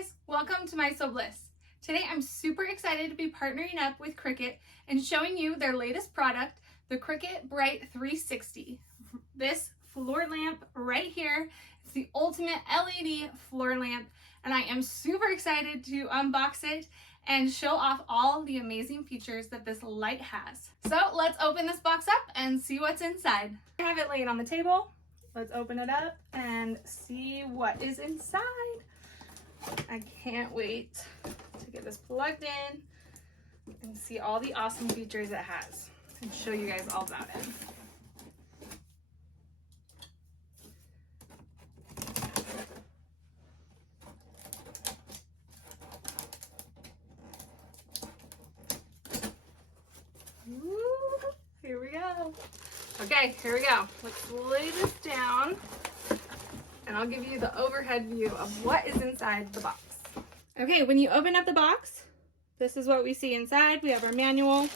guys, welcome to My Sew Bliss. Today I'm super excited to be partnering up with Cricut and showing you their latest product, the Cricut Bright 360. This floor lamp right here, it's the ultimate LED floor lamp, and I am super excited to unbox it and show off all the amazing features that this light has. So let's open this box up and see what's inside. I have it laying on the table. Let's open it up and see what is inside. I can't wait to get this plugged in and see all the awesome features it has and show you guys all about it. Woo, here we go. Okay, here we go. Let's lay this down and I'll give you the overhead view of what is inside the box. Okay, when you open up the box, this is what we see inside. We have our manual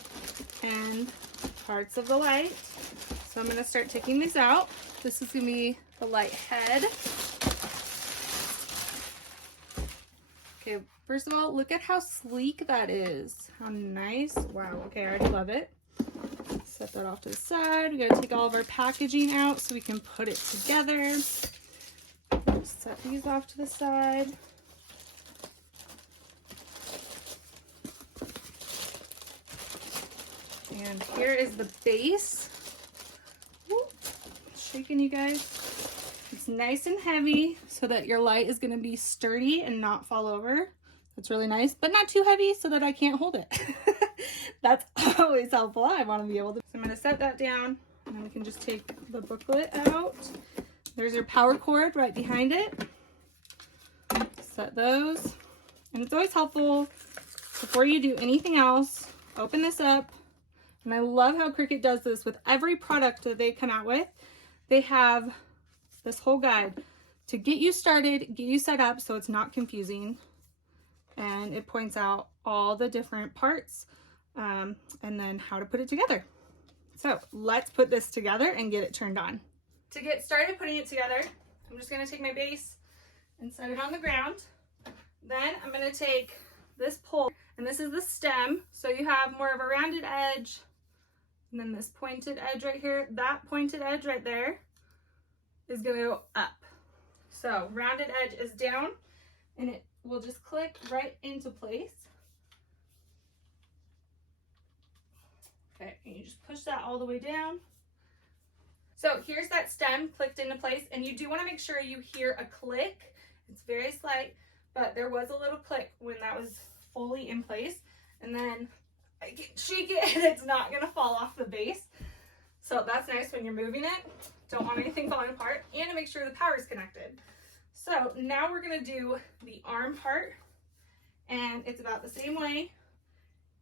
and parts of the light. So I'm gonna start taking these out. This is gonna be the light head. Okay, first of all, look at how sleek that is. How nice. Wow, okay, I already love it. Set that off to the side. We gotta take all of our packaging out so we can put it together. Set these off to the side. And here is the base. Whoop, shaking, you guys. It's nice and heavy so that your light is gonna be sturdy and not fall over. That's really nice, but not too heavy so that I can't hold it. That's always helpful. I want to be able to. So I'm going to set that down, and then we can just take the booklet out. There's your power cord right behind it. Set those, and it's always helpful before you do anything else. Open this up, and I love how Cricut does this with every product that they come out with. They have this whole guide to get you started, get you set up so it's not confusing. And it points out all the different parts and then how to put it together. So let's put this together and get it turned on. To get started putting it together, I'm just gonna take my base and set it on the ground. Then I'm gonna take this pole, and this is the stem. So you have more of a rounded edge, and then this pointed edge right here. That pointed edge right there is gonna go up. So rounded edge is down, and it will just click right into place. Okay, and you just push that all the way down. So here's that stem clicked into place, and you do want to make sure you hear a click. It's very slight, but there was a little click when that was fully in place, and then I can shake it and it's not gonna fall off the base. So that's nice when you're moving it. Don't want anything falling apart, and to make sure the power is connected. So now we're gonna do the arm part, and it's about the same way.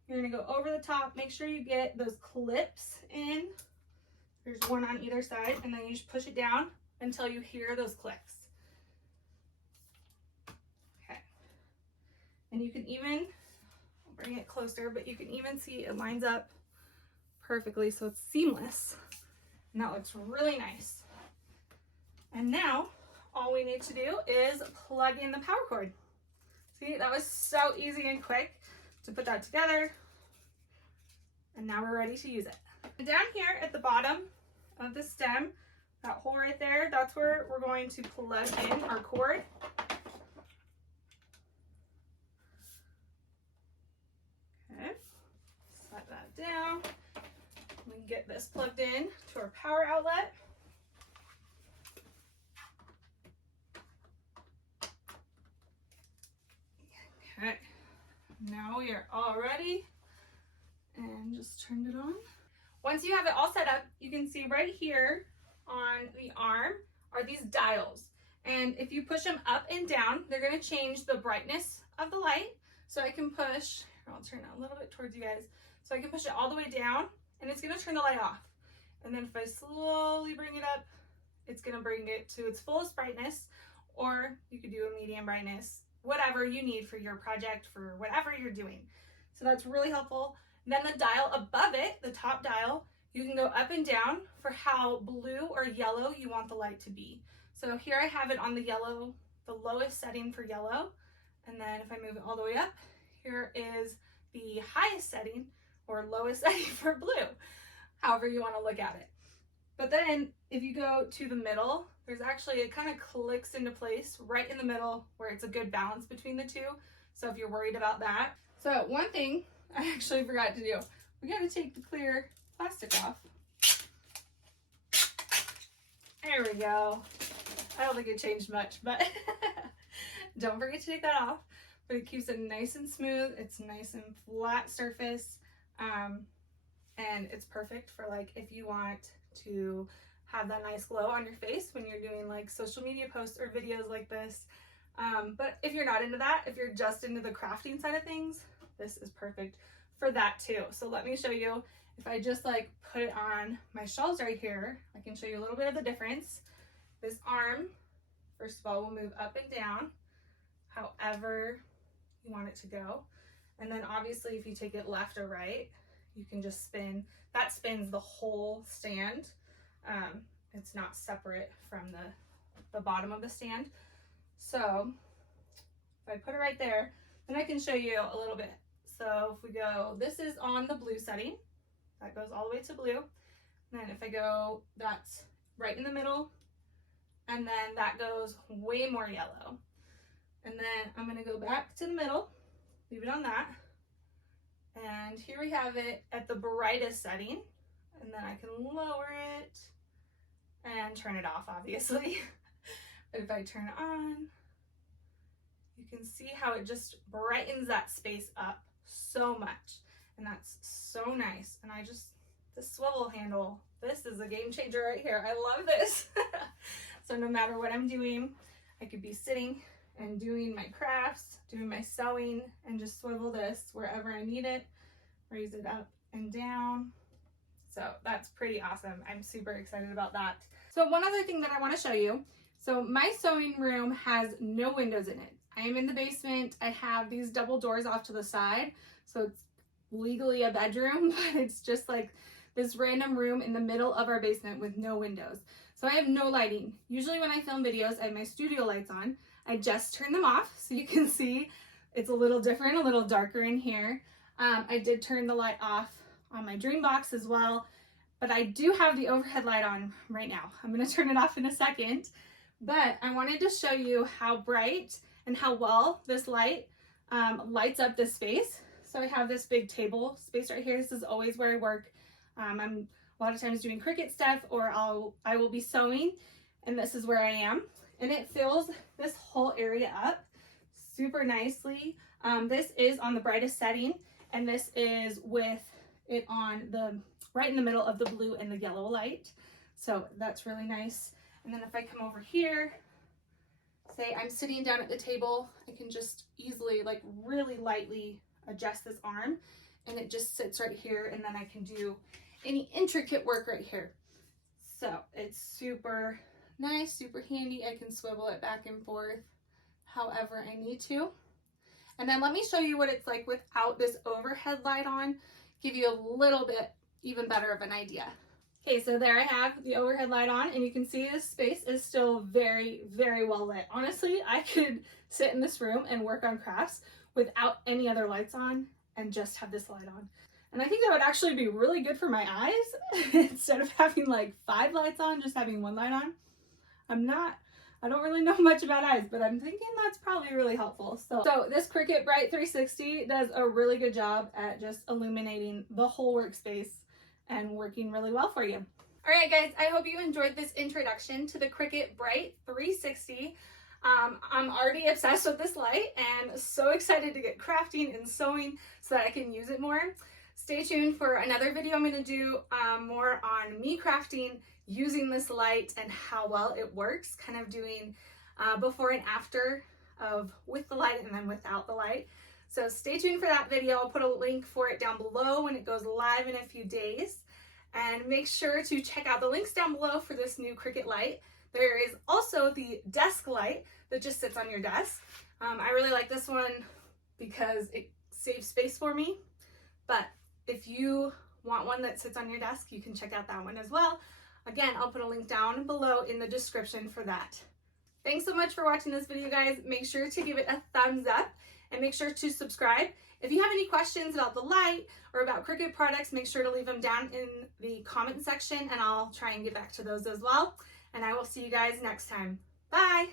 You're gonna go over the top, make sure you get those clips in. There's one on either side, and then you just push it down until you hear those clicks. Okay. And you can even, I'll bring it closer, but you can even see it lines up perfectly, so it's seamless. And that looks really nice. And now, all we need to do is plug in the power cord. See, that was so easy and quick to put that together. And now we're ready to use it. And down here at the bottom of the stem, that hole right there, that's where we're going to plug in our cord. Okay, set that down. We can get this plugged in to our power outlet. Okay, now we are all ready, and just turned it on. Once you have it all set up, you can see right here on the arm are these dials. And if you push them up and down, they're gonna change the brightness of the light. So I can push, I'll turn it a little bit towards you guys. So I can push it all the way down, and it's gonna turn the light off. And then if I slowly bring it up, it's gonna bring it to its fullest brightness, or you could do a medium brightness, whatever you need for your project, for whatever you're doing. So that's really helpful. Then the dial above it, the top dial, you can go up and down for how blue or yellow you want the light to be. So here I have it on the yellow, the lowest setting for yellow, And then if I move it all the way up, here is the highest setting or lowest setting for blue, however you want to look at it. But then if you go to the middle, there's actually, it kind of clicks into place right in the middle where it's a good balance between the two. So if you're worried about that. So one thing I actually forgot to do, we got to take the clear plastic off. There we go. I don't think it changed much, but don't forget to take that off. But it keeps it nice and smooth. It's nice and flat surface. And it's perfect for like if you want to have that nice glow on your face when you're doing like social media posts or videos like this. But if you're not into that, if you're just into the crafting side of things, this is perfect for that too. So let me show you. If I just like put it on my shelves right here, I can show you a little bit of the difference. This arm, first of all, will move up and down however you want it to go. And then obviously if you take it left or right, you can just spin. That spins the whole stand. It's not separate from the bottom of the stand. So if I put it right there, then I can show you a little bit. So if we go, this is on the blue setting. That goes all the way to blue. And then if I go, that's right in the middle. And then that goes way more yellow. And then I'm gonna go back to the middle, leave it on that. And here we have it at the brightest setting. And then I can lower it and turn it off, obviously. But if I turn it on, you can see how it just brightens that space up so much. And that's so nice. And the swivel handle, this is a game changer right here. I love this. So no matter what I'm doing, I could be sitting and doing my crafts, doing my sewing, and just swivel this wherever I need it, raise it up and down. So that's pretty awesome. I'm super excited about that. So one other thing that I want to show you. So my sewing room has no windows in it. I am in the basement. I have these double doors off to the side. So it's legally a bedroom, but it's just like this random room in the middle of our basement with no windows. So I have no lighting. Usually when I film videos, I have my studio lights on. I just turn them off so you can see it's a little different, a little darker in here. I did turn the light off on my dream box as well, but I do have the overhead light on right now. I'm going to turn it off in a second, but I wanted to show you how bright and how well this light lights up this space. So I have this big table space right here. This is always where I work. I'm a lot of times doing Cricut stuff, or I will be sewing, and this is where I am. And it fills this whole area up super nicely. This is on the brightest setting, and this is with it on the right in the middle of the blue and the yellow light. So that's really nice. And then if I come over here, say I'm sitting down at the table, I can just easily, like really lightly adjust this arm, and it just sits right here, and then I can do any intricate work right here. So it's super nice, super handy. I can swivel it back and forth however I need to. And then let me show you what it's like without this overhead light on, give you a little bit even better of an idea. Okay, so there I have the overhead light on, and you can see this space is still very, very well lit. Honestly, I could sit in this room and work on crafts without any other lights on and just have this light on. And I think that would actually be really good for my eyes instead of having like 5 lights on, just having 1 light on. I don't really know much about eyes, but I'm thinking that's probably really helpful. So this Cricut Bright 360 does a really good job at just illuminating the whole workspace and working really well for you. All right, guys, I hope you enjoyed this introduction to the Cricut Bright 360. I'm already obsessed with this light and so excited to get crafting and sewing so that I can use it more. Stay tuned for another video I'm going to do more on me crafting using this light and how well it works, kind of doing before and after of with the light and then without the light. So stay tuned for that video. I'll put a link for it down below when it goes live in a few days. And make sure to check out the links down below for this new Cricut light. There is also the desk light that just sits on your desk. I really like this one because it saves space for me. But if you want one that sits on your desk, you can check out that one as well. Again, I'll put a link down below in the description for that. Thanks so much for watching this video, guys. Make sure to give it a thumbs up. and make sure to subscribe. If you have any questions about the light or about Cricut products, make sure to leave them down in the comment section and I'll try and get back to those as well. And I will see you guys next time. Bye!